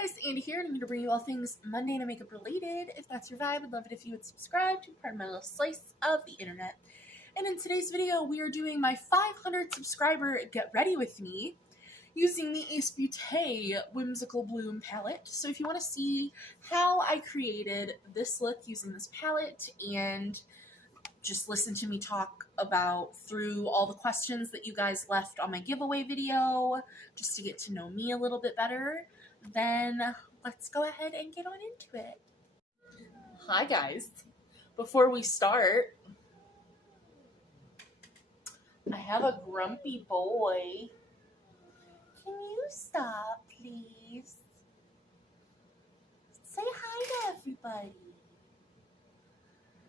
guys, Andy here, and I'm here to bring you all things mundane and makeup related. If that's your vibe, I'd love it if you would subscribe to part of my little slice of the internet. And in today's video, we are doing my 500 subscriber Get Ready With Me using the Beaute Whimsical Bloom palette. So if you want to see how I created this look using this palette and just listen to me talk about through all the questions that you guys left on my giveaway video, just to get to know me a little bit better, then let's go ahead and get on into it. Hi guys. Before we start, I have a grumpy boy. Can you stop, please? Say hi to everybody.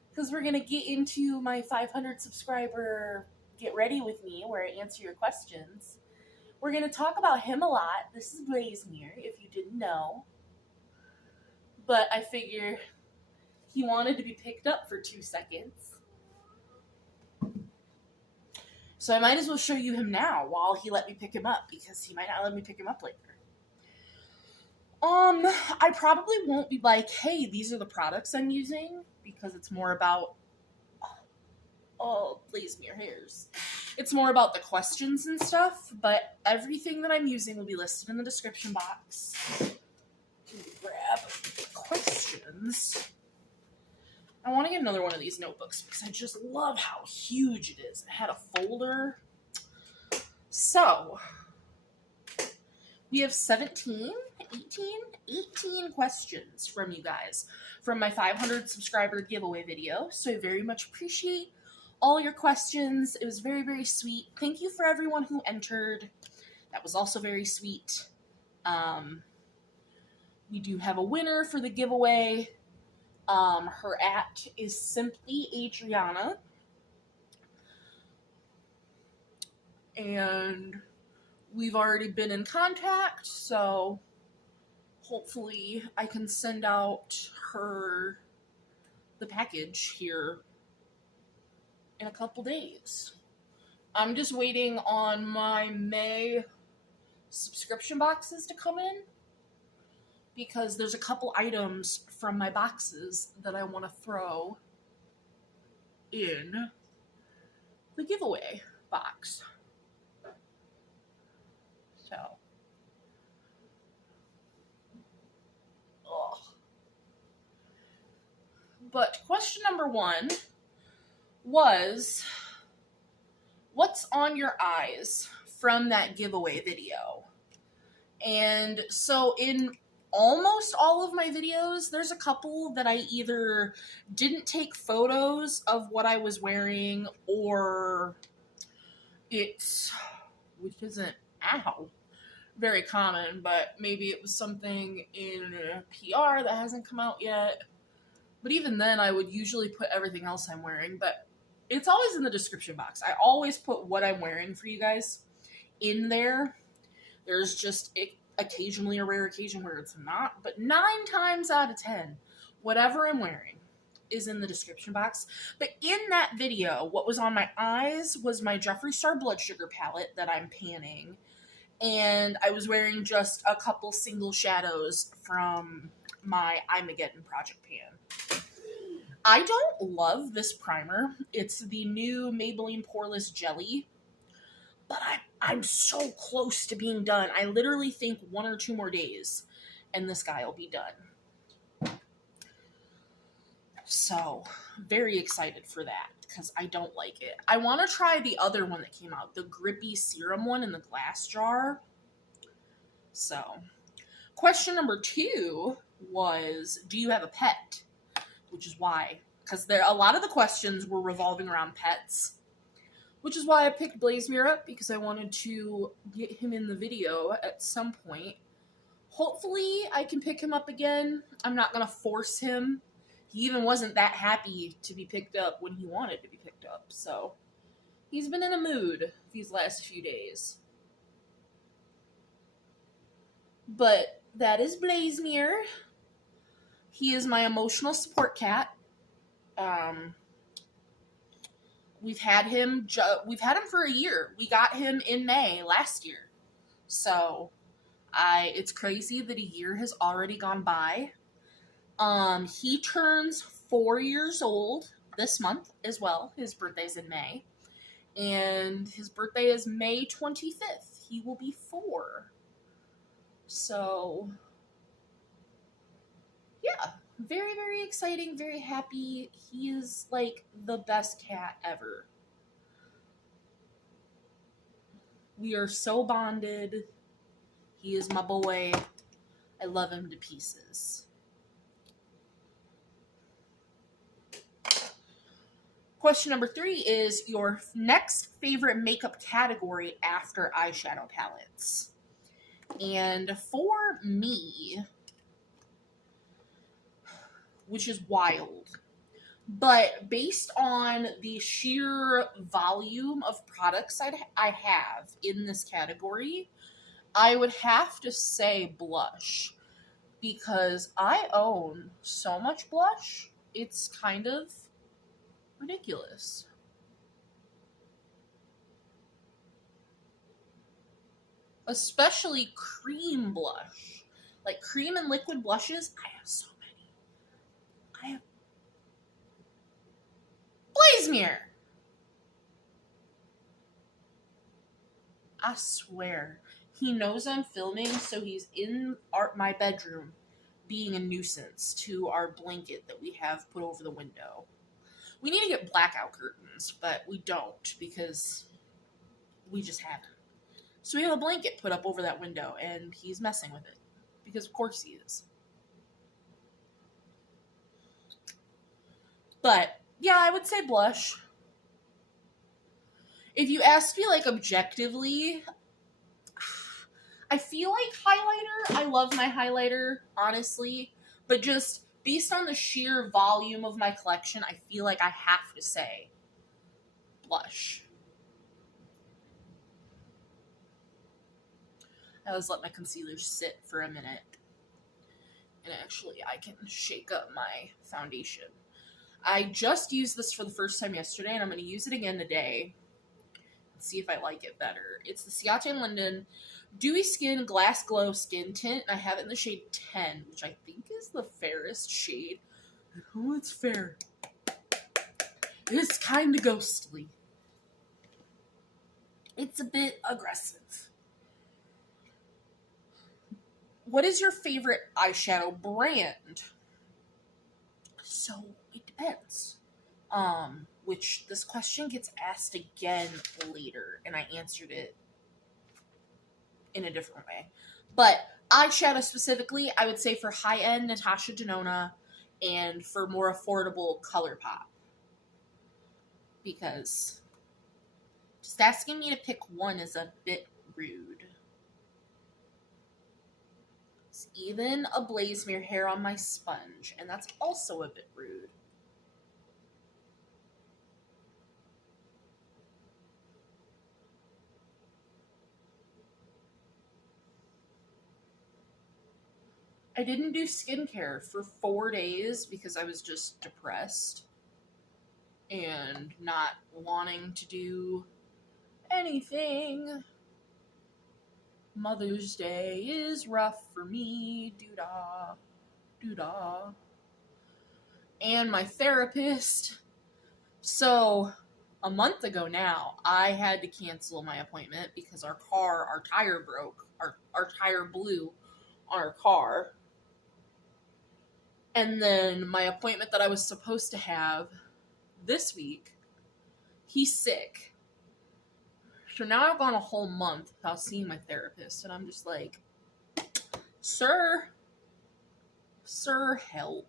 Because we're going to get into my 500 subscriber Get Ready With Me, where I answer your questions. We're going to talk about him a lot. This is Blaismere, if you didn't know. But I figure he wanted to be picked up for 2 seconds. So I might as well show you him now while he let me pick him up, because he might not let me pick him up later. I probably won't be like, hey, these are the products I'm using, because it's more about, Blaismere hairs. It's more about the questions and stuff, but everything that I'm using will be listed in the description box. Grab questions. I want to get another one of these notebooks because I just love how huge it is. It had a folder. So, we have 18 questions from you guys from my 500 subscriber giveaway video. So I very much appreciate all your questions. It was very, very sweet. Thank you for everyone who entered. That was also very sweet. We do have a winner for the giveaway. Her @ is simply Adriana. And we've already been in contact, so hopefully I can send out her the package here in a couple days. I'm just waiting on my May subscription boxes to come in, because there's a couple items from my boxes that I want to throw in the giveaway box. So, but question number 1 was, what's on your eyes from that giveaway video? And so in almost all of my videos, there's a couple that I either didn't take photos of what I was wearing, or it's, which isn't, very common, but maybe it was something in PR that hasn't come out yet. But even then, I would usually put everything else I'm wearing, but it's always in the description box. I always put what I'm wearing for you guys in there. There's just occasionally a rare occasion where it's not, but 9 times out of 10, whatever I'm wearing is in the description box. But in that video, what was on my eyes was my Jeffree Star Blood Sugar palette that I'm panning, and I was wearing just a couple single shadows from my Imageddon project pan. I don't love this primer. It's the new Maybelline Poreless Jelly, but I'm so close to being done. I literally think 1 or 2 more days and this guy will be done. So, very excited for that because I don't like it. I want to try the other one that came out, the grippy serum one in the glass jar. So, question number 2 was, do you have a pet? Which is why, because a lot of the questions were revolving around pets. Which is why I picked Blaismere up, because I wanted to get him in the video at some point. Hopefully, I can pick him up again. I'm not going to force him. He even wasn't that happy to be picked up when he wanted to be picked up. So, he's been in a mood these last few days. But that is Blaismere. He is my emotional support cat. We've had him for a year. We got him in May last year. So It's crazy that a year has already gone by. He turns 4 years old this month as well. His birthday's in May. And his birthday is May 25th. He will be 4. So, yeah. Very, very exciting, very happy. He is like the best cat ever. We are so bonded. He is my boy. I love him to pieces. Question number 3 is your next favorite makeup category after eyeshadow palettes. And for me, which is wild, but based on the sheer volume of products I have in this category, I would have to say blush, because I own so much blush, it's kind of ridiculous. Especially cream blush. Like cream and liquid blushes, I have so many. I have Blazemere. I swear. He knows I'm filming, so he's in my bedroom being a nuisance to our blanket that we have put over the window. We need to get blackout curtains, but we don't because we just haven't. So we have a blanket put up over that window, and he's messing with it. Because of course he is. But, yeah, I would say blush. If you asked me, like, objectively, I feel like highlighter. I love my highlighter, honestly. But just based on the sheer volume of my collection, I feel like I have to say blush. I always let my concealer sit for a minute. And actually, I can shake up my foundation. I just used this for the first time yesterday, and I'm going to use it again today. And see if I like it better. It's the Ciate London Dewy Skin Glass Glow Skin Tint. I have it in the shade 10, which I think is the fairest shade. Oh, it's fair. It's kind of ghostly. It's a bit aggressive. What is your favorite eyeshadow brand? So, it depends. Which this question gets asked again later, and I answered it in a different way. But eyeshadow specifically, I would say for high-end Natasha Denona and for more affordable ColourPop. Because just asking me to pick one is a bit rude. There's even a Blazemere hair on my sponge, and that's also a bit rude. I didn't do skincare for 4 days because I was just depressed and not wanting to do anything. Mother's Day is rough for me. Doo-dah. Doo-dah. And my therapist. So, a month ago now, I had to cancel my appointment because our tire broke. Our tire blew on our car. And then my appointment that I was supposed to have this week, he's sick. So now I've gone a whole month without seeing my therapist. And I'm just like, Sir, help.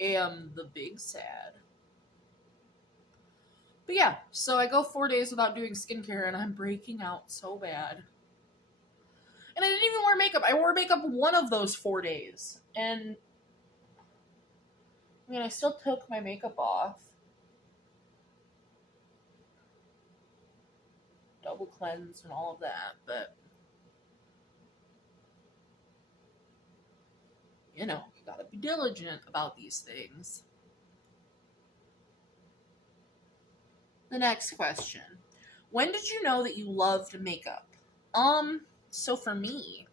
Am the big sad. But yeah, so I go 4 days without doing skincare and I'm breaking out so bad. And I didn't even wear makeup. I wore makeup one of those 4 days. And I mean, I still took my makeup off. Double cleansed and all of that, but you know, you gotta be diligent about these things. The next question. When did you know that you loved makeup? So for me,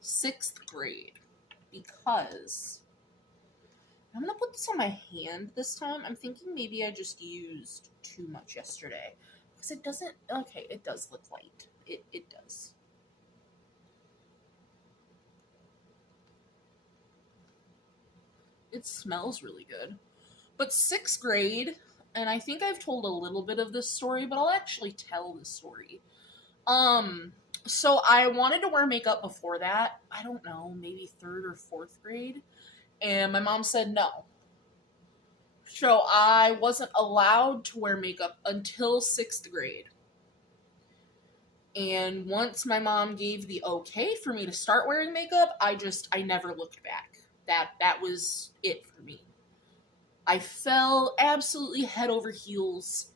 6th grade, because I'm gonna put this on my hand this time. I'm thinking maybe I just used too much yesterday. Because it doesn't, okay, it does look light. It does. It smells really good. But 6th grade, and I think I've told a little bit of this story, but I'll actually tell the story. So I wanted to wear makeup before that. I don't know, maybe 3rd or 4th grade. And my mom said no. So I wasn't allowed to wear makeup until 6th grade. And once my mom gave the okay for me to start wearing makeup, I never looked back. That was it for me. I fell absolutely head over heels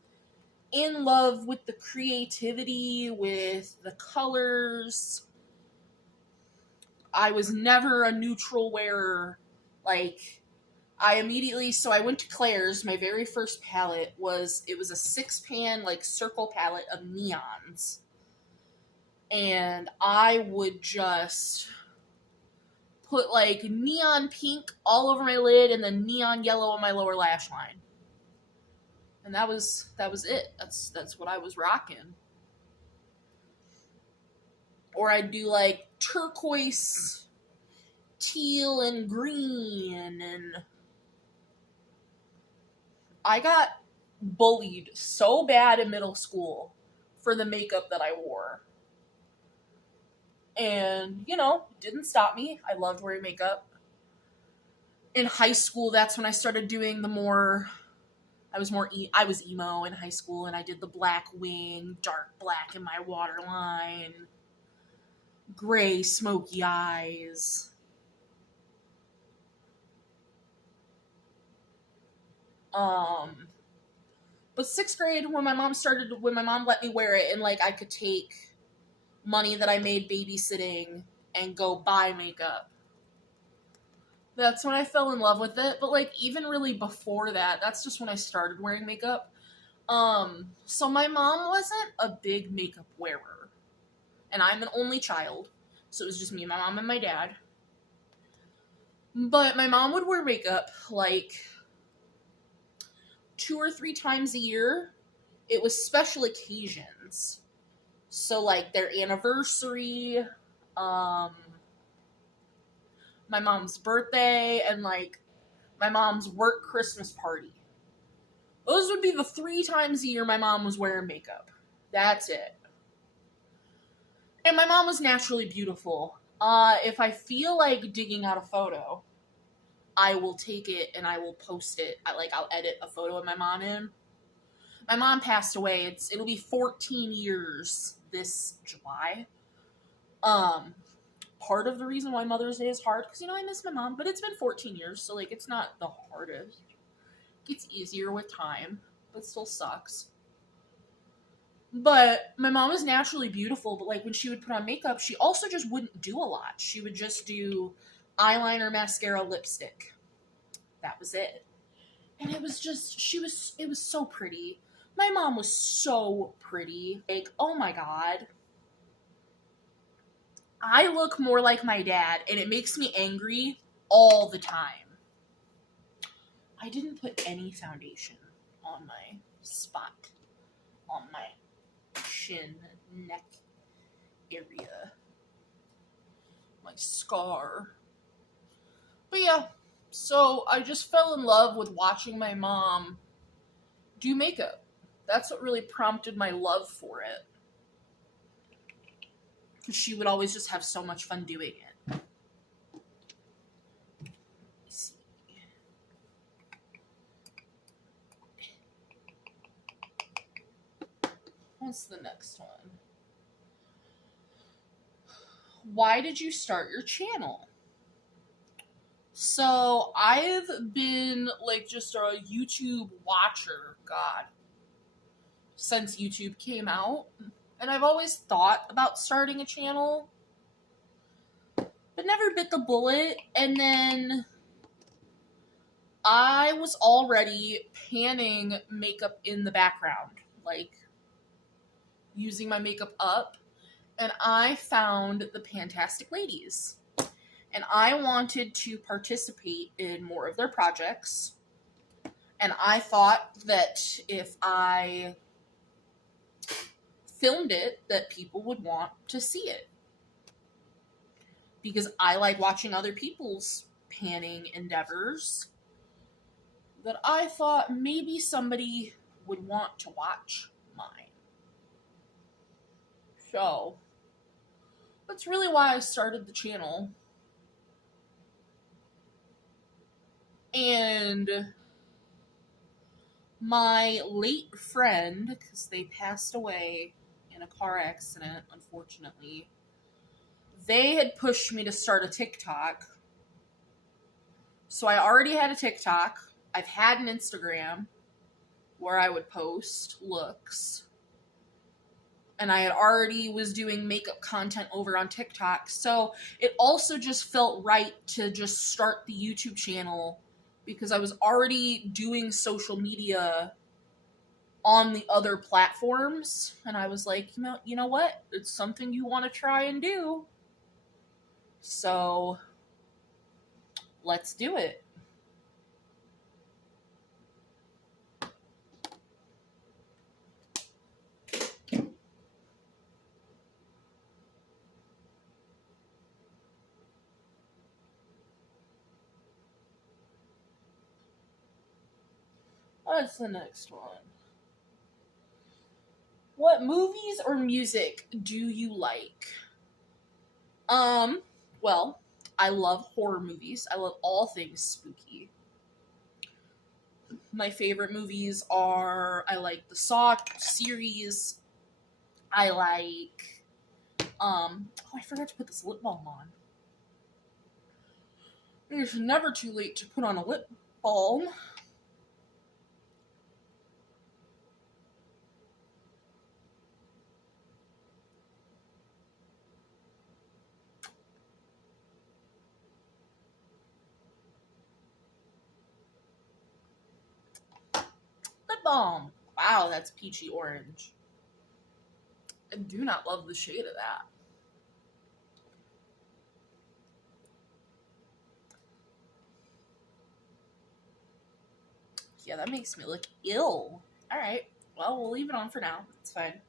in love with the creativity, with the colors. I was never a neutral wearer. Like, I went to Claire's. My very first palette was a 6-pan, like, circle palette of neons. And I would just put, like, neon pink all over my lid and then neon yellow on my lower lash line. And that was it. That's what I was rocking. Or I'd do, like, turquoise, teal, and green, and I got bullied so bad in middle school for the makeup that I wore. And, didn't stop me. I loved wearing makeup. In high school, that's when I started doing I was emo in high school, and I did the black wing, dark black in my waterline, gray smoky eyes. But 6th grade, when my mom let me wear it, and, like, I could take money that I made babysitting and go buy makeup, that's when I fell in love with it. But, like, even really before that, that's just when I started wearing makeup. So my mom wasn't a big makeup wearer, and I'm an only child, so it was just me, my mom, and my dad. But my mom would wear makeup, like, 2 or 3 times a year. It was special occasions. So, like, their anniversary, my mom's birthday, and, like, my mom's work Christmas party. Those would be the 3 times a year my mom was wearing makeup. That's it. And my mom was naturally beautiful. If I feel like digging out a photo, I will take it and I will post it. I'll edit a photo of my mom in. My mom passed away. It'll be 14 years this July. Part of the reason why Mother's Day is hard, because, I miss my mom, but it's been 14 years, so, like, it's not the hardest. It gets easier with time, but still sucks. But my mom was naturally beautiful, but, like, when she would put on makeup, she also just wouldn't do a lot. She would just do eyeliner, mascara, lipstick. That was it. And it was just, it was so pretty. My mom was so pretty. Like, oh my god. I look more like my dad, and it makes me angry all the time. I didn't put any foundation on my spot, on my chin, neck area, my scar. But yeah, so I just fell in love with watching my mom do makeup. That's what really prompted my love for it. Because she would always just have so much fun doing it. Let's see. What's the next one? Why did you start your channel? So, I've been, like, just a YouTube watcher, since YouTube came out. And I've always thought about starting a channel, but never bit the bullet. And then I was already panning makeup in the background, like, using my makeup up. and I found the Fantastic Ladies. And I wanted to participate in more of their projects. And I thought that if I filmed it, that people would want to see it. Because I like watching other people's panning endeavors, that I thought maybe somebody would want to watch mine. So, that's really why I started the channel. And my late friend, because they passed away in a car accident, unfortunately, they had pushed me to start a TikTok. So I already had a TikTok. I've had an Instagram where I would post looks. And I had already was doing makeup content over on TikTok. So it also just felt right to just start the YouTube channel because I was already doing social media on the other platforms. And I was like, you know what? It's something you want to try and do. So let's do it. What's the next one? What movies or music do you like? Well, I love horror movies. I love all things spooky. My favorite movies are, I like the Saw series. I like, oh, I forgot to put this lip balm on. It's never too late to put on a lip balm. Lip balm. Wow, that's peachy orange. I do not love the shade of that. Yeah, that makes me look ill. Alright, well, we'll leave it on for now. It's fine.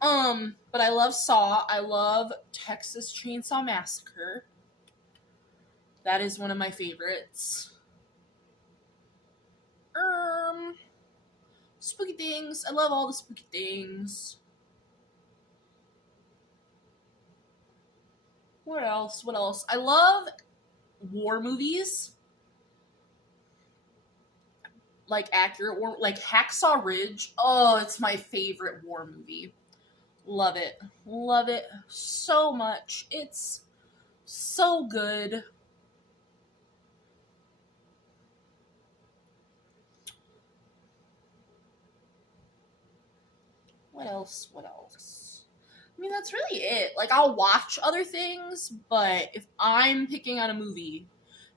But I love Saw. I love Texas Chainsaw Massacre. That is one of my favorites. Spooky things. I love all the spooky things. What else? What else? I love war movies. Like accurate war, like Hacksaw Ridge. Oh, it's my favorite war movie. Love it. Love it so much. It's so good. What else? What else? I mean, that's really it. Like, I'll watch other things, but if I'm picking on a movie,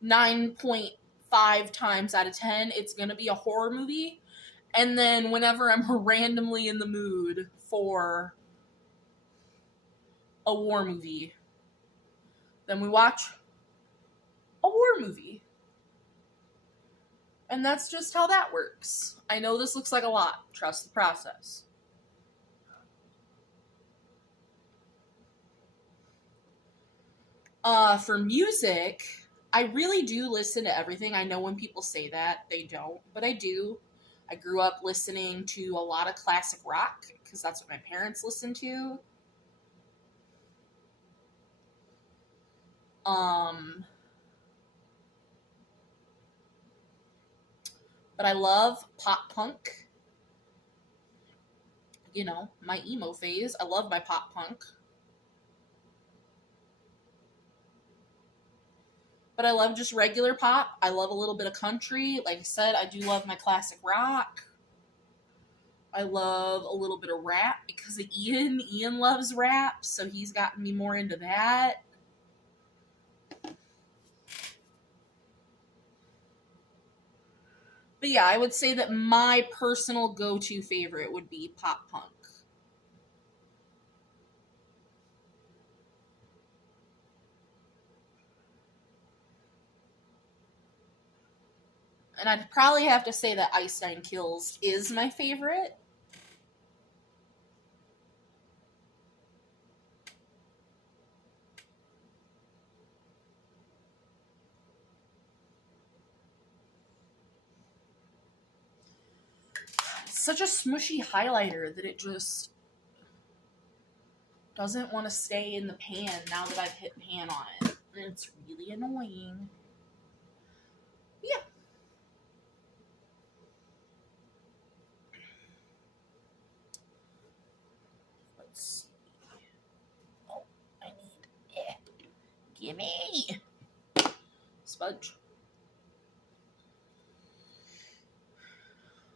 9.5 times out of 10, it's gonna be a horror movie. And then whenever I'm randomly in the mood for a war movie, then we watch a war movie. And that's just how that works. I know this looks like a lot. Trust the process. For music, I really do listen to everything. I know when people say that, they don't, but I do. I grew up listening to a lot of classic rock because that's what my parents listened to. But I love pop punk. You know, my emo phase. I love my pop punk. But I love just regular pop. I love a little bit of country. Like I said, I do love my classic rock. I love a little bit of rap because of Ian. Ian loves rap, so he's gotten me more into that. But yeah, I would say that my personal go-to favorite would be pop punk. And I'd probably have to say that Ice Nine Kills is my favorite. It's such a smushy highlighter that it just doesn't want to stay in the pan now that I've hit pan on it. And it's really annoying. Yeah. Let's see. Oh, I need gimme sponge.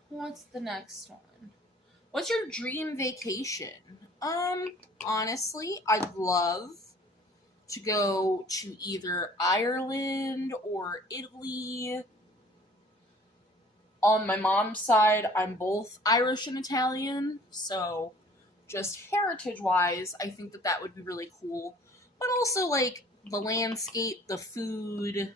What's the next one? What's your dream vacation? Honestly, I'd love to go to either Ireland or Italy. On my mom's side, I'm both Irish and Italian, so just heritage-wise, I think that that would be really cool. But also, like, the landscape, the food,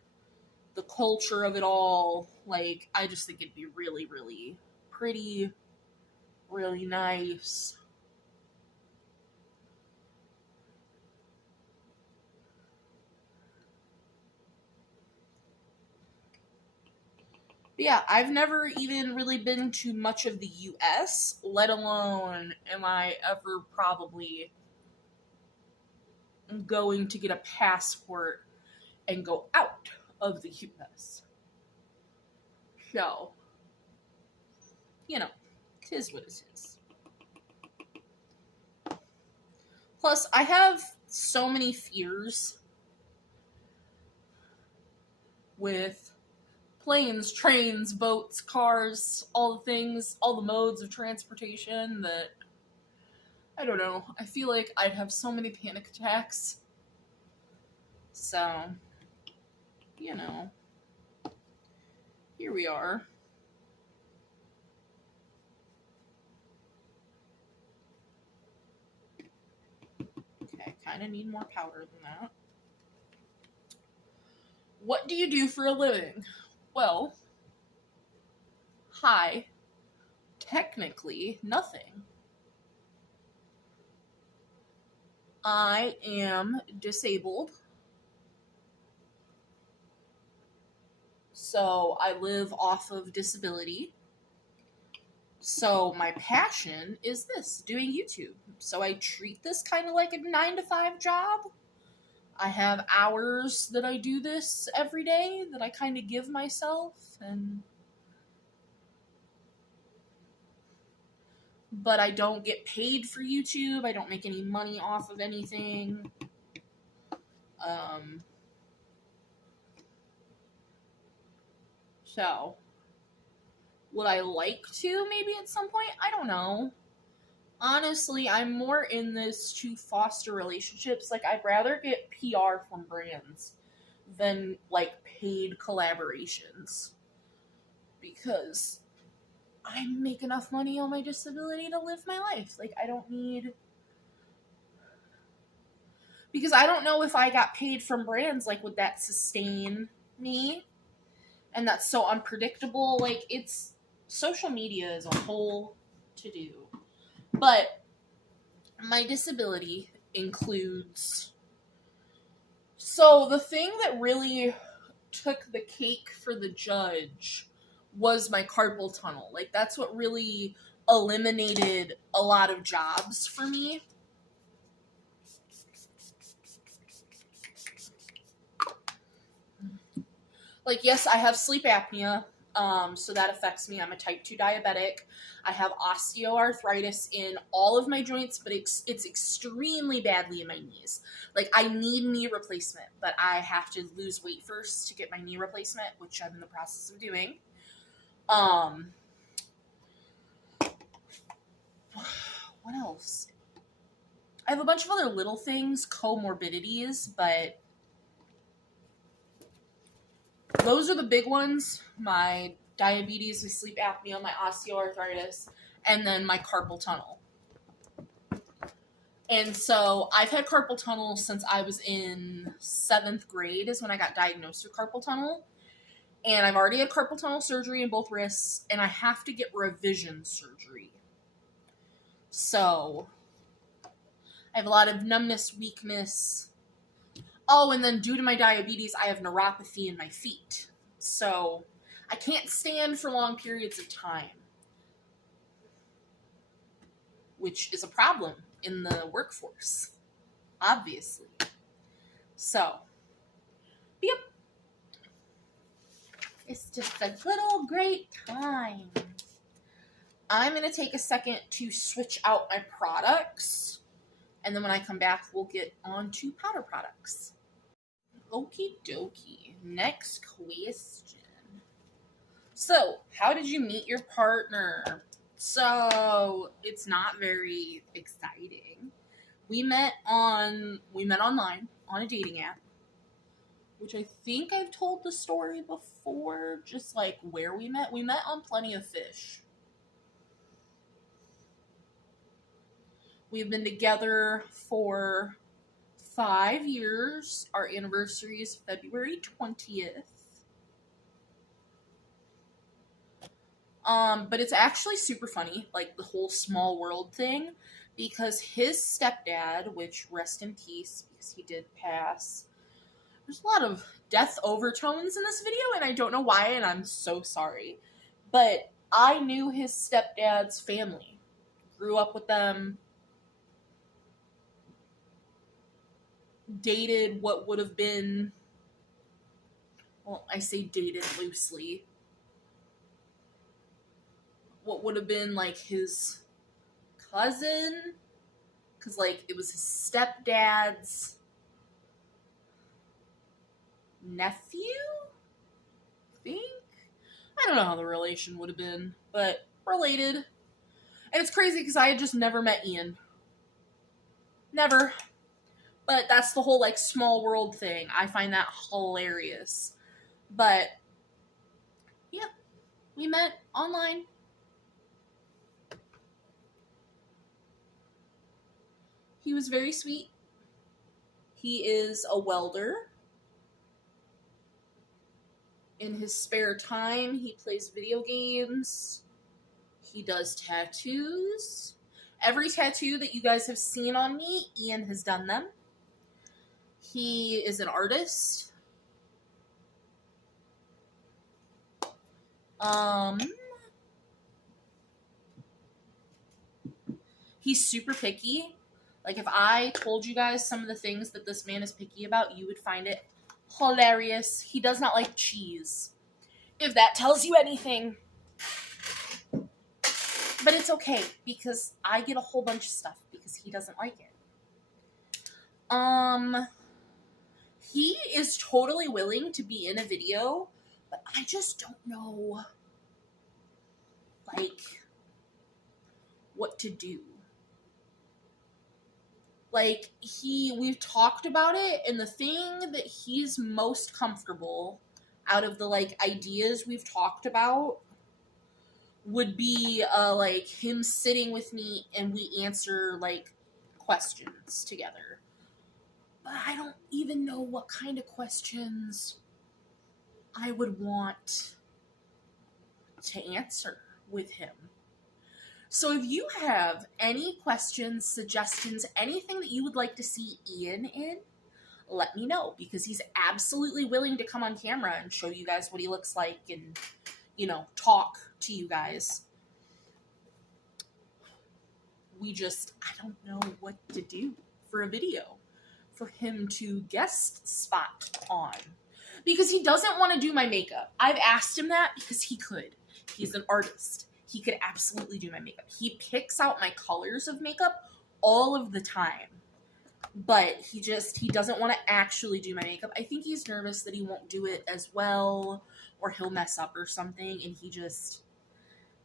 the culture of it all, like, I just think it'd be really, really pretty, really nice. But yeah, I've never even really been to much of the US, let alone am I ever probably going to get a passport and go out of the US. So, you know, 'tis what it is. Plus, I have so many fears with planes, trains, boats, cars, all the things, all the modes of transportation that, I don't know, I feel like I'd have so many panic attacks. So, you know, here we are. Okay, I kind of need more powder than that. What do you do for a living? Well, hi. Technically, nothing. I am disabled. So I live off of disability. So my passion is this, doing YouTube. So I treat this kind of like a 9-to-5 job. I have hours that I do this every day that I kind of give myself, but I don't get paid for YouTube. I don't make any money off of anything. So, would I like to maybe at some point? I don't know. Honestly, I'm more in this to foster relationships. Like, I'd rather get PR from brands than, like, paid collaborations. Because I make enough money on my disability to live my life. Like, I don't need... Because I don't know if I got paid from brands, like, would that sustain me? And that's so unpredictable. Like, it's... Social media is a whole to-do. But my disability includes... So, the thing that really took the cake for the judge was my carpal tunnel. Like, that's what really eliminated a lot of jobs for me. Like, yes, I have sleep apnea, so that affects me. I'm a type 2 diabetic. I have osteoarthritis in all of my joints, but it's extremely badly in my knees. Like, I need knee replacement, but I have to lose weight first to get my knee replacement, which I'm in the process of doing. What else? I have a bunch of other little things, comorbidities, but those are the big ones. My diabetes, my sleep apnea, my osteoarthritis, and then my carpal tunnel. And so I've had carpal tunnel since I was in 7th grade is when I got diagnosed with carpal tunnel. And I've already had carpal tunnel surgery in both wrists, and I have to get revision surgery. So I have a lot of numbness, weakness. Oh, and then due to my diabetes, I have neuropathy in my feet. So I can't stand for long periods of time, which is a problem in the workforce, obviously. So, yep. It's just a good old great time. I'm going to take a second to switch out my products. And then when I come back, we'll get on to powder products. Okie dokie. Next question. So, how did you meet your partner? So, it's not very exciting. We met online on a dating app, which I think I've told the story before, just like where we met. We met on Plenty of Fish. We've been together for 5 years. Our anniversary is February 20th. But it's actually super funny, like the whole small world thing, because his stepdad, which rest in peace, because he did pass. There's a lot of death overtones in this video, and I don't know why, and I'm so sorry. But I knew his stepdad's family. Grew up with them. Dated what would have been, well, I say dated loosely, what would have been like his cousin, because like it was his stepdad's nephew, I think. I don't know how the relation would have been, but related. And it's crazy because I had just never met Ian. Never. But that's the whole like small world thing. I find that hilarious. But yeah, we met online. He was very sweet. He is a welder. In his spare time, he plays video games. He does tattoos. Every tattoo that you guys have seen on me, Ian has done them. He is an artist. He's super picky. Like, if I told you guys some of the things that this man is picky about, you would find it hilarious. He does not like cheese, if that tells you anything. But it's okay, because I get a whole bunch of stuff because he doesn't like it. He is totally willing to be in a video, but I just don't know, like, what to do. Like, we've talked about it, and the thing that he's most comfortable out of the, like, ideas we've talked about would be, like, him sitting with me and we answer, like, questions together. But I don't even know what kind of questions I would want to answer with him. So if you have any questions, suggestions, anything that you would like to see Ian in, let me know, because he's absolutely willing to come on camera and show you guys what he looks like and, you know, talk to you guys. I don't know what to do for a video for him to guest spot on, because he doesn't want to do my makeup. I've asked him that because he could. He's an artist. He could absolutely do my makeup. He picks out my colors of makeup all of the time. But he doesn't want to actually do my makeup. I think he's nervous that he won't do it as well, or he'll mess up or something, and he just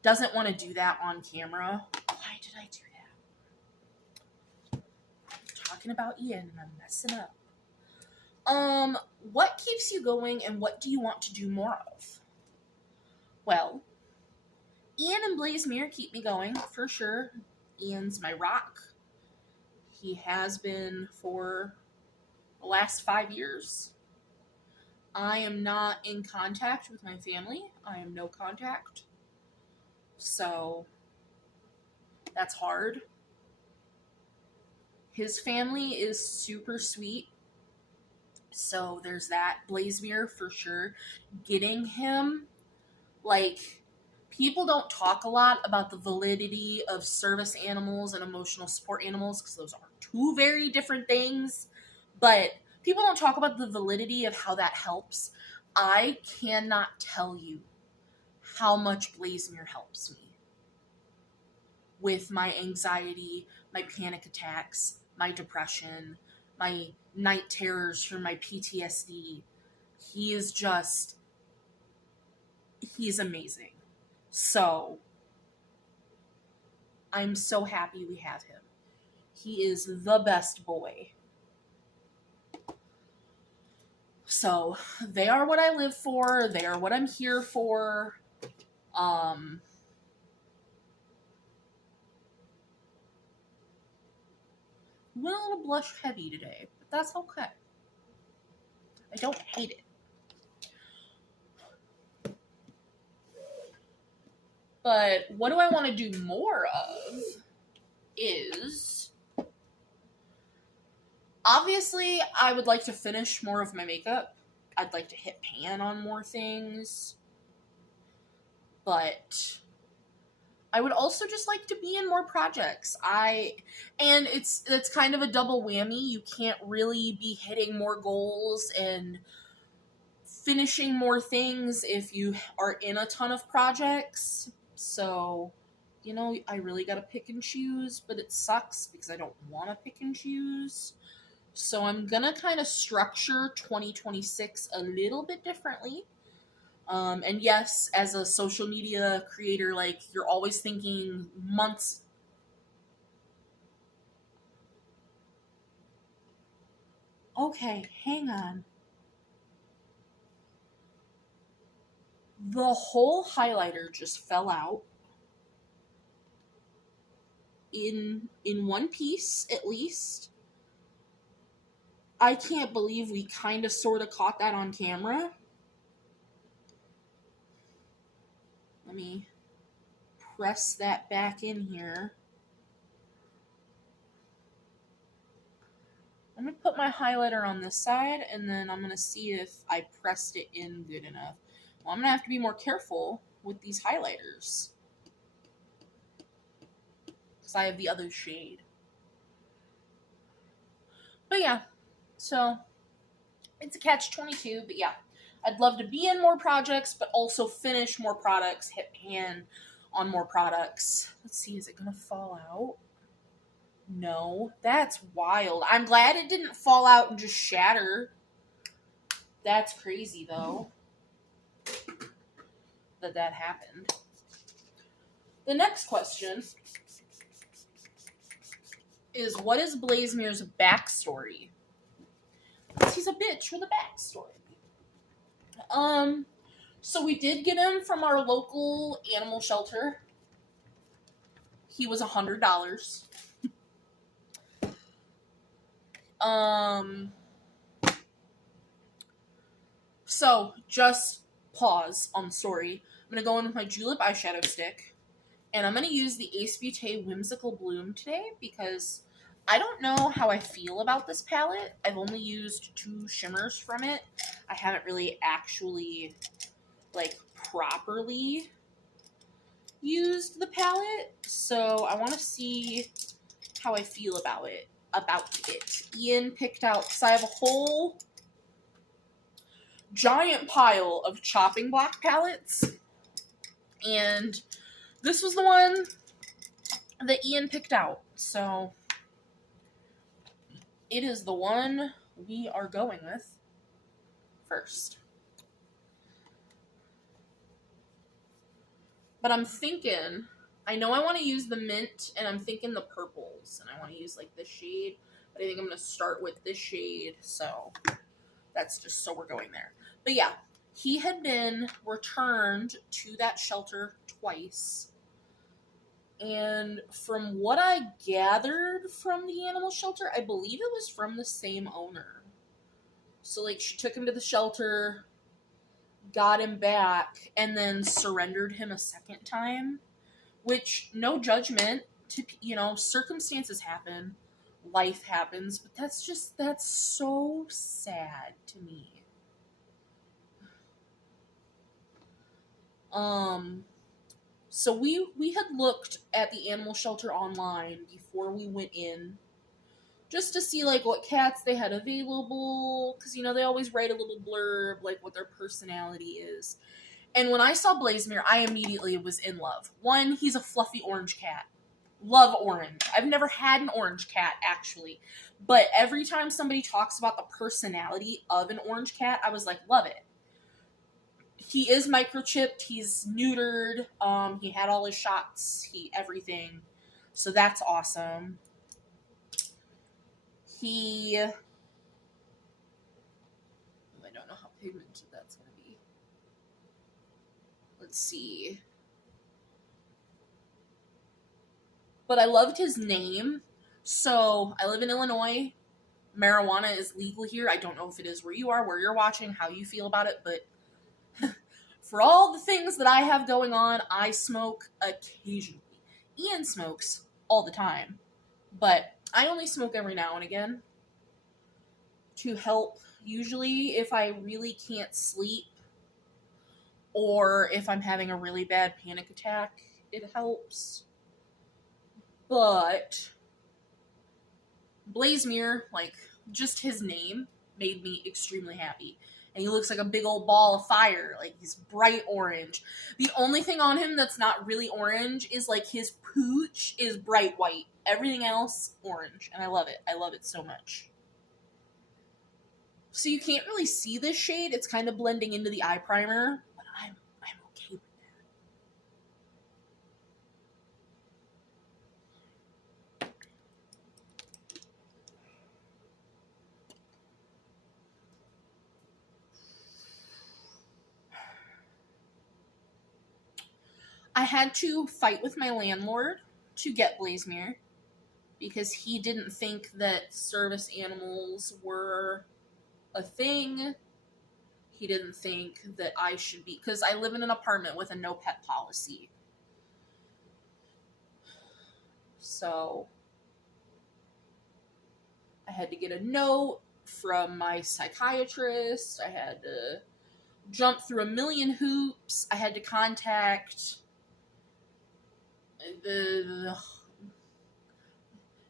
doesn't want to do that on camera. Why did I do that? I'm talking about Ian and I'm messing up. What keeps you going and what do you want to do more of? Well, Ian and Blaze Mirror keep me going, for sure. Ian's my rock. He has been for the last 5 years. I am not in contact with my family. I am no contact. So that's hard. His family is super sweet. So there's that. Blazemere for sure. Getting him, like, people don't talk a lot about the validity of service animals and emotional support animals because those are two very different things. But people don't talk about the validity of how that helps. I cannot tell you how much Blazemere helps me with my anxiety, my panic attacks, my depression, my night terrors from my PTSD. He's amazing. So, I'm so happy we have him. He is the best boy. So, they are what I live for. They are what I'm here for. Went a little blush heavy today, but that's okay. I don't hate it. But what do I want to do more of is, obviously, I would like to finish more of my makeup. I'd like to hit pan on more things. But I would also just like to be in more projects. And it's kind of a double whammy. You can't really be hitting more goals and finishing more things if you are in a ton of projects. So, you know, I really gotta pick and choose, but it sucks because I don't want to pick and choose. So I'm gonna kind of structure 2026 a little bit differently. And yes, as a social media creator, like, you're always thinking months. Okay, hang on. The whole highlighter just fell out in one piece, at least. I can't believe we kind of sort of caught that on camera. Let me press that back in here. I'm going to put my highlighter on this side, and then I'm going to see if I pressed it in good enough. Well, I'm going to have to be more careful with these highlighters, because I have the other shade. But yeah, so it's a catch-22, but yeah. I'd love to be in more projects, but also finish more products, hit pan on more products. Let's see, is it going to fall out? No, that's wild. I'm glad it didn't fall out and just shatter. That's crazy, though, that happened. The next question is, what is Blazemere's backstory? He's a bitch with a backstory. So we did get him from our local animal shelter. He was $100. So just pause on the story. I'm gonna go in with my Julep eyeshadow stick, and I'm gonna use the Beaute Whimsical Bloom today because I don't know how I feel about this palette. I've only used 2 shimmers from it. I haven't really actually, like, properly used the palette, so I want to see how I feel about it. Ian picked out, because I have a whole giant pile of chopping block palettes, and this was the one that Ian picked out, so it is the one we are going with first. But I'm thinking, I know I want to use the mint, and I'm thinking the purples, and I want to use, like, this shade, but I think I'm going to start with this shade, so that's just so we're going there. But yeah, he had been returned to that shelter twice, and from what I gathered from the animal shelter, I believe it was from the same owner. So, like, she took him to the shelter, got him back, and then surrendered him a second time, which, no judgment, circumstances happen, life happens, but that's so sad to me. So we had looked at the animal shelter online before we went in, just to see, like, what cats they had available, because, they always write a little blurb, like, what their personality is. And when I saw Blazemere, I immediately was in love. One, he's a fluffy orange cat. Love orange. I've never had an orange cat, actually. But every time somebody talks about the personality of an orange cat, I was like, love it. He is microchipped. He's neutered. He had all his shots. Everything. So that's awesome. I don't know how pigmented that's going to be. Let's see. But I loved his name. So I live in Illinois. Marijuana is legal here. I don't know if it is where you are, where you're watching, how you feel about it, but for all the things that I have going on, I smoke occasionally. Ian smokes all the time, but I only smoke every now and again to help, usually if I really can't sleep or if I'm having a really bad panic attack, it helps. But Blazemere, like, just his name made me extremely happy. And he looks like a big old ball of fire. Like, he's bright orange. The only thing on him that's not really orange is, like, his pooch is bright white. Everything else, orange. And I love it. I love it so much. So you can't really see this shade. It's kind of blending into the eye primer. But I'm okay with that. I had to fight with my landlord to get Blazemere because he didn't think that service animals were a thing. He didn't think that I should be, because I live in an apartment with a no pet policy. So I had to get a note from my psychiatrist. I had to jump through a million hoops. I had to contact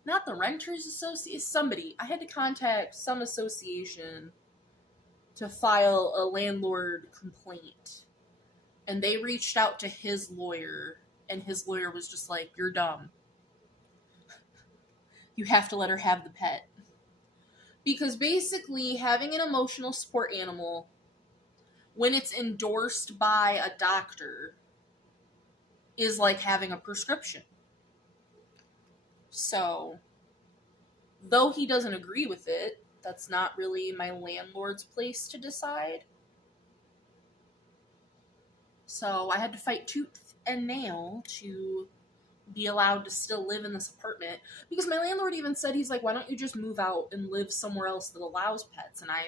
not the renters association, somebody. I had to contact some association to file a landlord complaint. And they reached out to his lawyer, and his lawyer was just like, you're dumb. You have to let her have the pet. Because basically, having an emotional support animal, when it's endorsed by a doctor, is like having a prescription. So, though he doesn't agree with it, that's not really my landlord's place to decide. So I had to fight tooth and nail to be allowed to still live in this apartment. Because my landlord even said, he's like, why don't you just move out and live somewhere else that allows pets? And I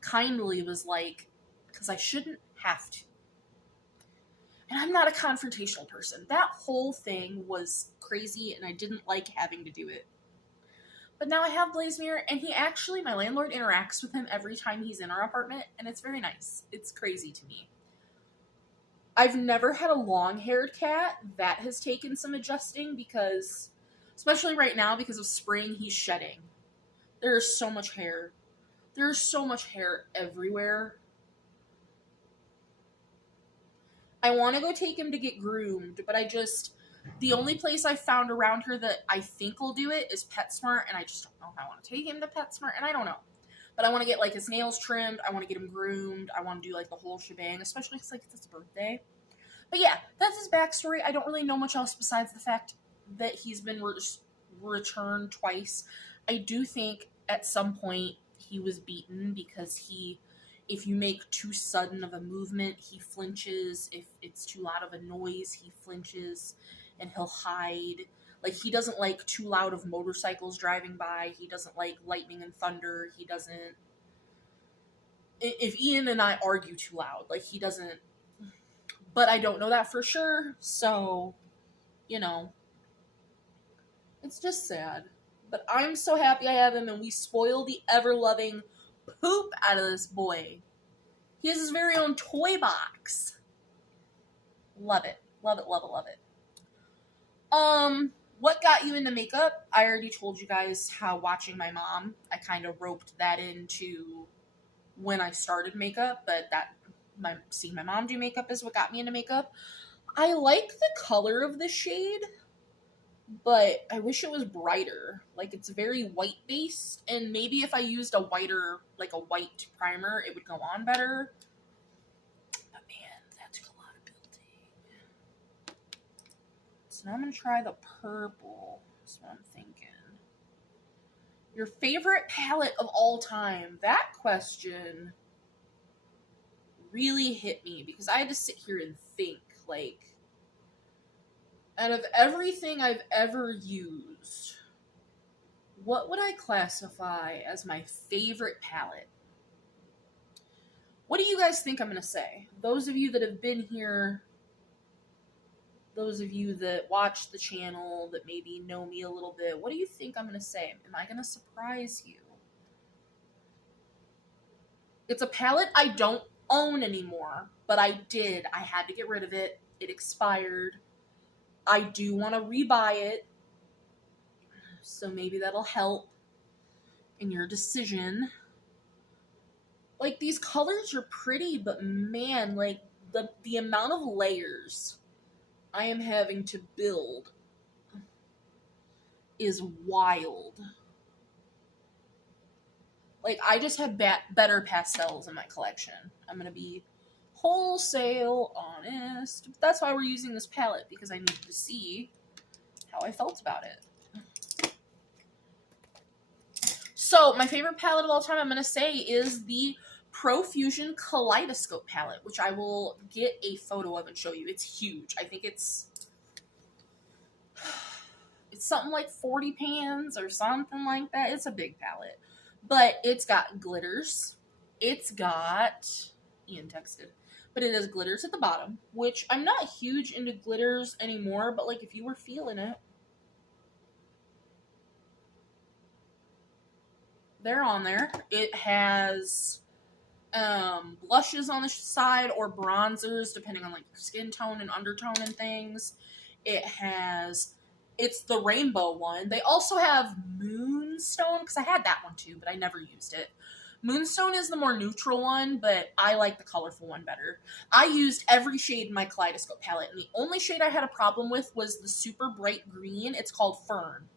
kindly was like, because I shouldn't have to. And I'm not a confrontational person. That whole thing was crazy, and I didn't like having to do it. But now I have Blazemere, and my landlord interacts with him every time he's in our apartment, and it's very nice. It's crazy to me. I've never had a long-haired cat. That has taken some adjusting because, especially right now, because of spring, he's shedding. There's so much hair. There's so much hair everywhere. I want to go take him to get groomed, but the only place I found around here that I think will do it is PetSmart, and I just don't know if I want to take him to PetSmart, and I don't know. But I want to get, like, his nails trimmed, I want to get him groomed, I want to do, like, the whole shebang, especially because, like, it's his birthday. But yeah, that's his backstory. I don't really know much else besides the fact that he's been returned twice. I do think at some point he was beaten because if you make too sudden of a movement, he flinches. If it's too loud of a noise, he flinches and he'll hide. Like, he doesn't like too loud of motorcycles driving by. He doesn't like lightning and thunder. He doesn't. if Ian and I argue too loud. Like, he doesn't, but I don't know that for sure, so, you know, it's just sad. But I'm so happy I have him, and we spoil the ever-loving poop out of this boy. He has his very own toy box. Love it. Love it, love it, love it. What got you into makeup? I already told you guys how watching my mom, I kind of roped that into when I started makeup, but seeing my mom do makeup is what got me into makeup. I like the color of the shade, but I wish it was brighter. Like, it's very white based, and maybe if I used a whiter, like a white primer, it would go on better. But man, that took a lot of building. So now I'm going to try the purple. That's what I'm thinking. Your favorite palette of all time? That question really hit me because I had to sit here and think, like, out of everything I've ever used, what would I classify as my favorite palette? What do you guys think I'm going to say? Those of you that have been here, those of you that watch the channel, that maybe know me a little bit, what do you think I'm going to say? Am I going to surprise you? It's a palette I don't own anymore, but I did. I had to get rid of it. It expired. I do want to rebuy it, so maybe that'll help in your decision. Like, these colors are pretty, but man, like, the amount of layers I am having to build is wild. Like, I just have better pastels in my collection. I'm going to be wholesale honest. That's why we're using this palette, because I needed to see how I felt about it. So, my favorite palette of all time, I'm going to say, is the Profusion Kaleidoscope palette, which I will get a photo of and show you. It's huge. I think it's something like 40 pans or something like that. It's a big palette. But it's got glitters. It's got, Ian texted, but it has glitters at the bottom, which I'm not huge into glitters anymore, but like if you were feeling it, they're on there. It has blushes on the side or bronzers, depending on like your skin tone and undertone and things. It's the rainbow one. They also have Moonstone, because I had that one too, but I never used it. Moonstone is the more neutral one, but I like the colorful one better. I used every shade in my Kaleidoscope palette, and the only shade I had a problem with was the super bright green. It's called Fern.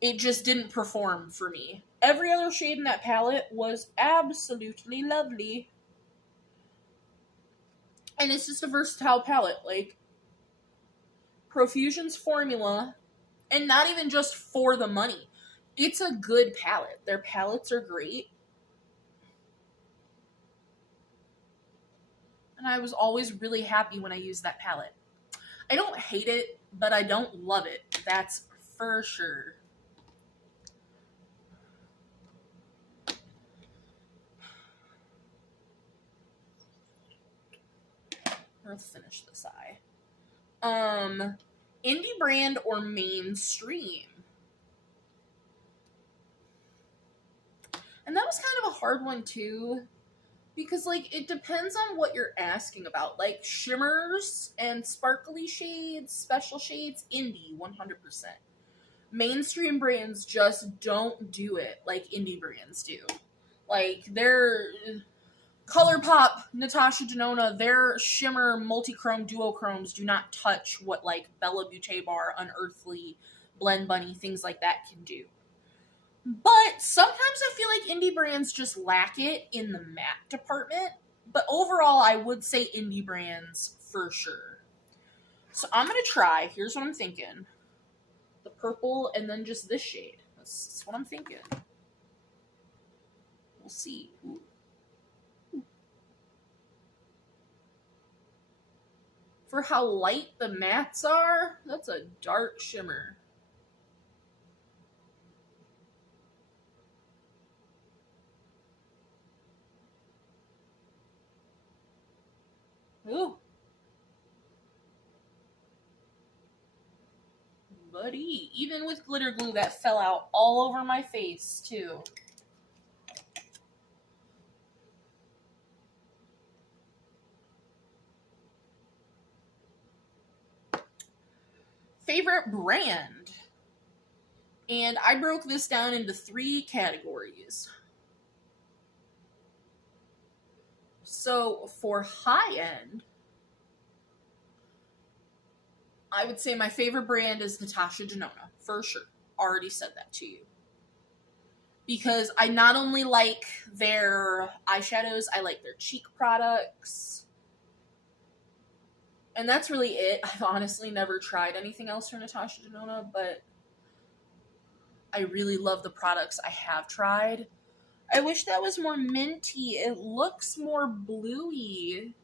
It just didn't perform for me. Every other shade in that palette was absolutely lovely. And it's just a versatile palette. Like, Profusion's formula, and not even just for the money. It's a good palette. Their palettes are great. And I was always really happy when I used that palette. I don't hate it, but I don't love it. That's for sure. Let's finish this eye. Indie brand or mainstream? And that was kind of a hard one too, because like it depends on what you're asking about. Like shimmers and sparkly shades, special shades, indie 100%. Mainstream brands just don't do it like indie brands do. Like they're ColourPop, Natasha Denona, their shimmer multi-chrome duochromes do not touch what like Bella Beaute Bar, Unearthly, Blend Bunny, things like that can do. But sometimes I feel like indie brands just lack it in the matte department. But overall, I would say indie brands for sure. So I'm going to try. Here's what I'm thinking. The purple and then just this shade. That's what I'm thinking. We'll see. Ooh. For how light the mattes are, that's a dark shimmer. Ooh. Buddy, even with glitter glue, that fell out all over my face, too. Favorite brand. And I broke this down into 3 categories. So for high end, I would say my favorite brand is Natasha Denona, for sure. Already said that to you. Because I not only like their eyeshadows, I like their cheek products. And that's really it. I've honestly never tried anything else from Natasha Denona, but I really love the products I have tried. I wish that was more minty. It looks more bluey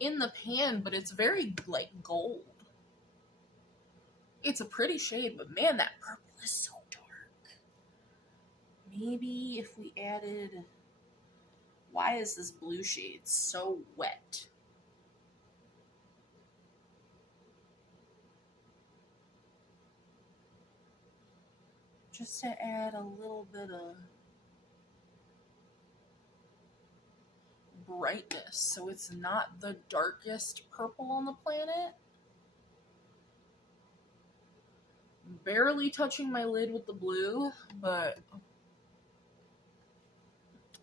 in the pan, but it's very, like, gold. It's a pretty shade, but man, that purple is so dark. Maybe if we added... Why is this blue shade so wet? Just to add a little bit of brightness, so it's not the darkest purple on the planet. Barely touching my lid with the blue, but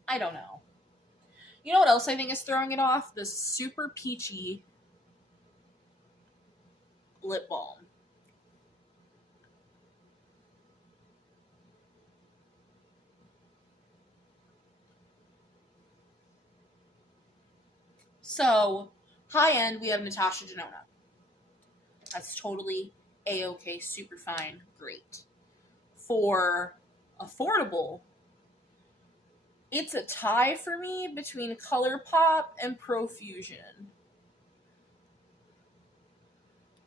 I don't know. You know what else I think is throwing it off? This super peachy lip balm. So, high end, we have Natasha Denona. That's totally A-okay, super fine, great. For affordable, it's a tie for me between ColourPop and Profusion.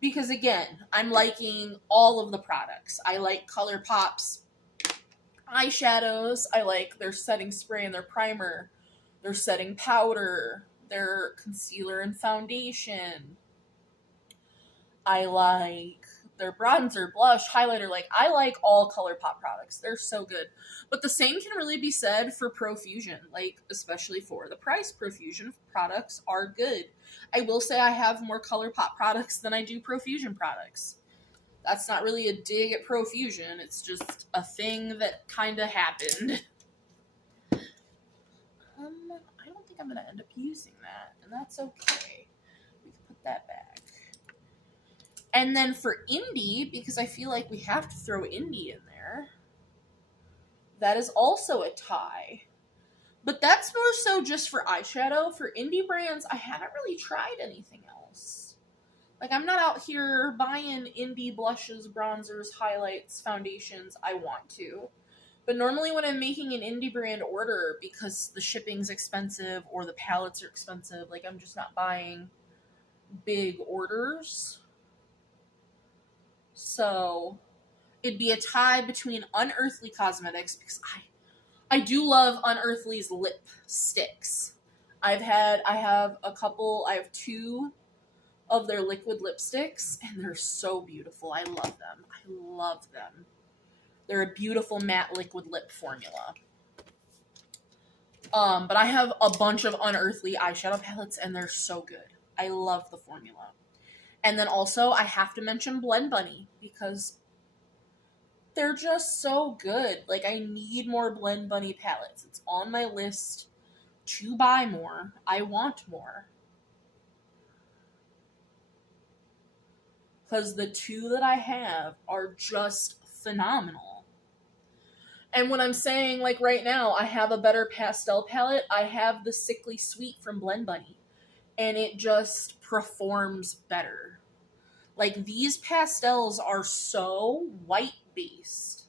Because again, I'm liking all of the products. I like ColourPop's eyeshadows. I like their setting spray and their primer, their setting powder, their concealer and foundation. I like their bronzer, blush, highlighter. Like, I like all ColourPop products. They're so good. But the same can really be said for Profusion, like, especially for the price. Profusion products are good. I will say I have more ColourPop products than I do Profusion products. That's not really a dig at Profusion. It's just a thing that kind of happened. I don't think I'm going to end up using that, and that's okay. We can put that back. And then for indie, because I feel like we have to throw indie in there, that is also a tie. But that's more so just for eyeshadow. For indie brands, I haven't really tried anything else. Like, I'm not out here buying indie blushes, bronzers, highlights, foundations. I want to. But normally when I'm making an indie brand order, because the shipping's expensive or the palettes are expensive, like, I'm just not buying big orders. So it'd be a tie between Unearthly Cosmetics, because I do love Unearthly's lipsticks. I have 2 of their liquid lipsticks, and they're so beautiful. I love them. I love them. They're a beautiful matte liquid lip formula. But I have a bunch of Unearthly eyeshadow palettes, and they're so good. I love the formula. And then also, I have to mention Blend Bunny, because they're just so good. Like, I need more Blend Bunny palettes. It's on my list to buy more. I want more. Because the 2 that I have are just phenomenal. And when I'm saying, like, right now, I have a better pastel palette, I have the Sickly Sweet from Blend Bunny. And it just performs better. Like, these pastels are so white-based,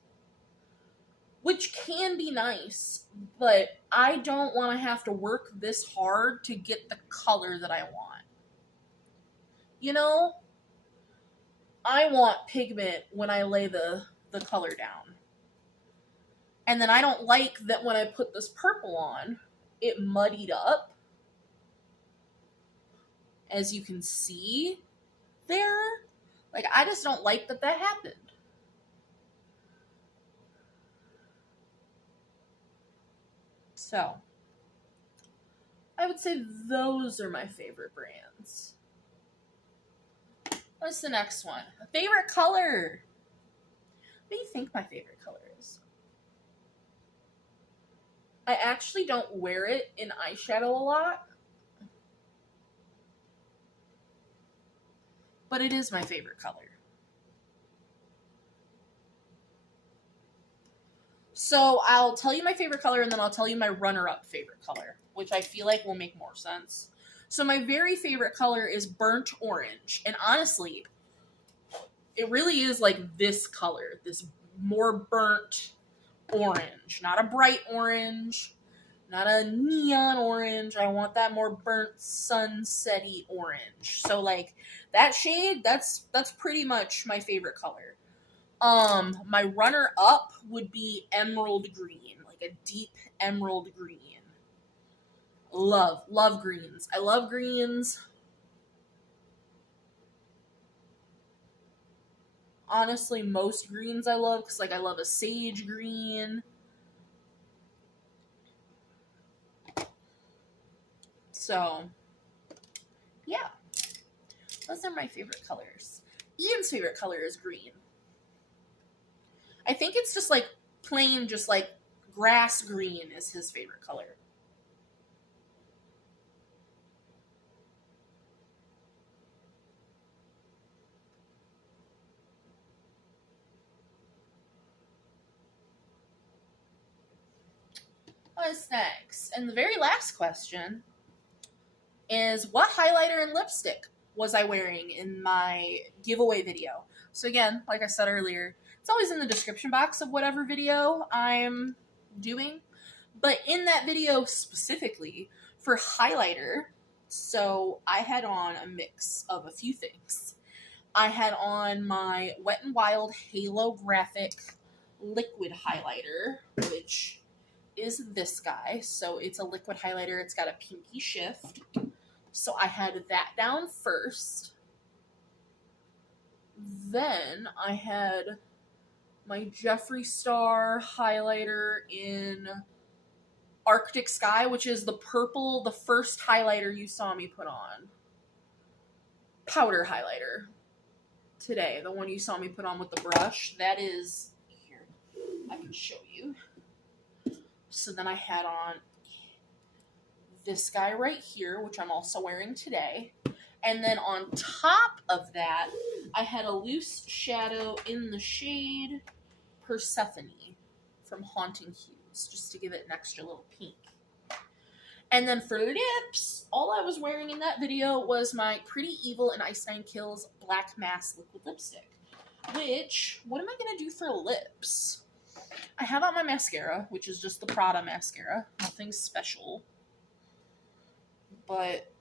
which can be nice, but I don't want to have to work this hard to get the color that I want. You know? I want pigment when I lay the color down. And then I don't like that when I put this purple on, it muddied up. as you can see there. Like, I just don't like that that happened. So, I would say those are my favorite brands. What's the next one? Favorite color. What do you think my favorite color is? I actually don't wear it in eyeshadow a lot, but it is my favorite color. So I'll tell you my favorite color, and then I'll tell you my runner-up favorite color, which I feel like will make more sense. So my very favorite color is burnt orange. And honestly, it really is like this color, this more burnt orange. Not a bright orange, not a neon orange. I want that more burnt sunset-y orange. So like that shade, that's pretty much my favorite color. My runner-up would be emerald green, like a deep emerald green. Love greens. I love greens. Honestly, most greens I love, because like I love a sage green. So, yeah. Those are my favorite colors. Ian's favorite color is green. I think it's just like plain, just like grass green is his favorite color. What's next? And the very last question is, what highlighter and lipstick was I wearing in my giveaway video? So again, like I said earlier, it's always in the description box of whatever video I'm doing. But in that video specifically, for highlighter, so I had on a mix of a few things. I had on my Wet n Wild Halo Graphic liquid highlighter, which is this guy. So it's a liquid highlighter. It's got a pinky shift. So I had that down first. Then I had my Jeffree Star highlighter in Arctic Sky, which is the purple, the first highlighter you saw me put on. Powder highlighter today. The one you saw me put on with the brush. That is, here, I can show you. So then I had on this guy right here, which I'm also wearing today. And then on top of that, I had a loose shadow in the shade Persephone from Haunting Hues, just to give it an extra little pink. And then for lips, all I was wearing in that video was my Pretty Evil and Ice Nine Kills Black Mass Liquid Lipstick. Which, what am I going to do for lips? I have on my mascara, which is just the Prada mascara. Nothing special. But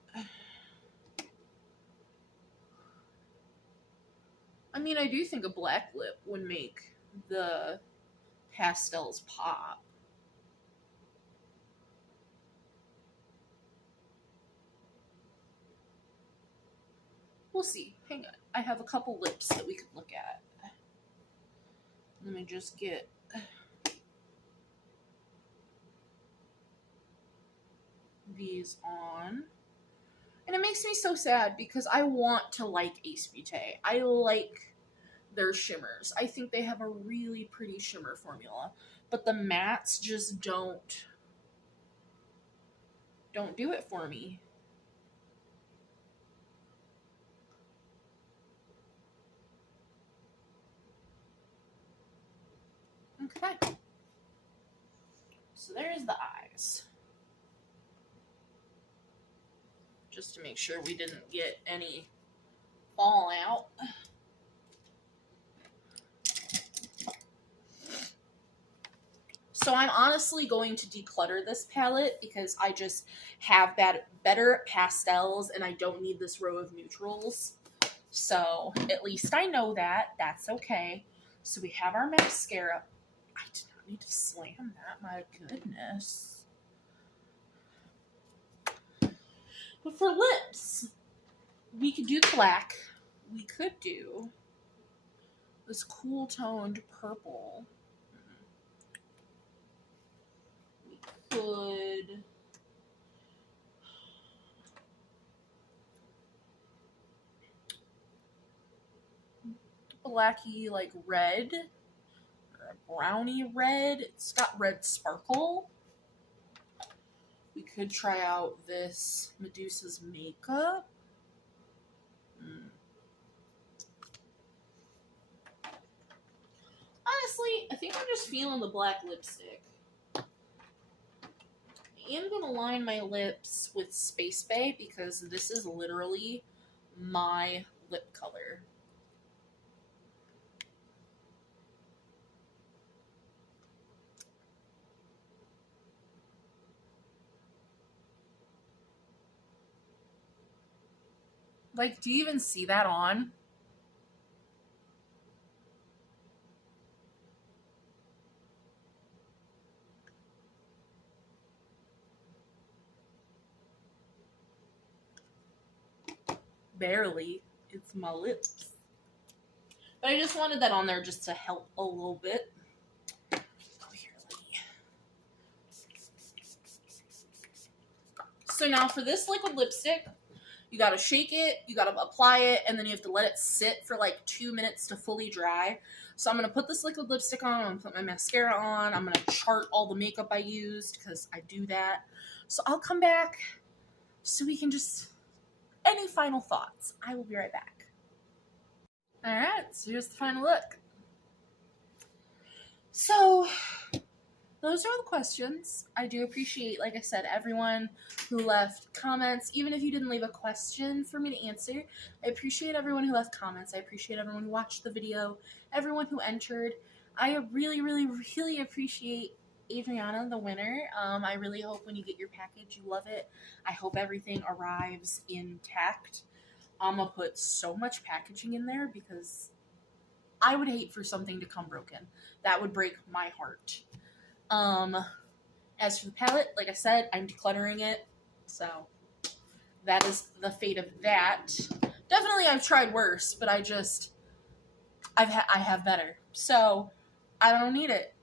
I mean, I do think a black lip would make the pastels pop. We'll see. Hang on. I have a couple lips that we could look at. Let me just get these on. And it makes me so sad because I want to like Ace Beaute. I like their shimmers. I think they have a really pretty shimmer formula. But the mattes just don't do it for me. Okay. So there's the eyes. Just to make sure we didn't get any fallout. So I'm honestly going to declutter this palette because I just have better pastels and I don't need this row of neutrals. So at least I know that. That's okay. So we have our mascara. I did not need to slam that. My goodness. But for lips, we could do the black. We could do this cool toned purple. We could blacky like red or a brownie red. It's got red sparkle. We could try out this Medusa's makeup. Honestly, I think I'm just feeling the black lipstick. I am going to line my lips with Space Bay because this is literally my lip color. Like, do you even see that on? Barely. It's my lips. But I just wanted that on there just to help a little bit. Oh, here, let me. So now for this liquid lipstick, you gotta shake it, you gotta apply it, and then you have to let it sit for like 2 minutes to fully dry. So I'm gonna put this liquid lipstick on, I'm gonna put my mascara on, I'm gonna chart all the makeup I used because I do that. So I'll come back so we can just, any final thoughts? I will be right back. Alright, so here's the final look. So those are all the questions. I do appreciate, like I said, everyone who left comments. Even if you didn't leave a question for me to answer, I appreciate everyone who left comments. I appreciate everyone who watched the video, everyone who entered. I really, really, really appreciate Adriana, the winner. I really hope when you get your package, you love it. I hope everything arrives intact. I'm going to put so much packaging in there because I would hate for something to come broken. That would break my heart. As for the palette, like I said, I'm decluttering it, so that is the fate of that. Definitely I've tried worse, but I have better, so I don't need it.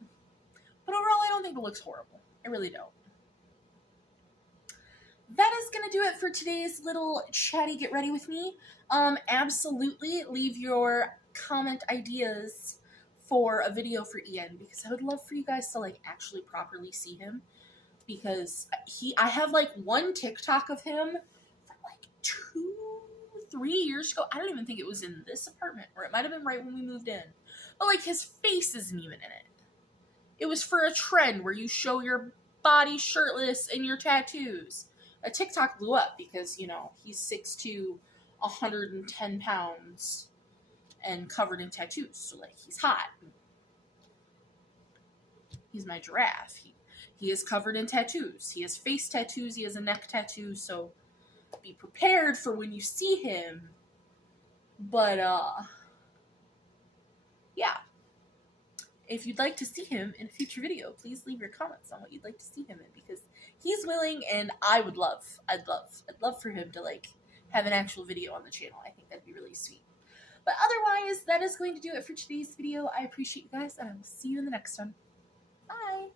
But overall, I don't think it looks horrible. I really don't. That is going to do it for today's little chatty get ready with me. Absolutely leave your comment ideas for a video for Ian because I would love for you guys to like actually properly see him because I have like one TikTok of him from like 2-3 years ago. I don't even think it was in this apartment or it might have been right when we moved in. But like his face isn't even in it. It was for a trend where you show your body shirtless and your tattoos. A TikTok blew up because, you know, he's 6'2", 110 pounds and covered in tattoos. So, like, he's hot. He's my giraffe. He is covered in tattoos. He has face tattoos. He has a neck tattoo. So, be prepared for when you see him. But, yeah. If you'd like to see him in a future video, please leave your comments on what you'd like to see him in because he's willing and I'd love for him to like have an actual video on the channel. I think that'd be really sweet. But otherwise, that is going to do it for today's video. I appreciate you guys and I will see you in the next one. Bye!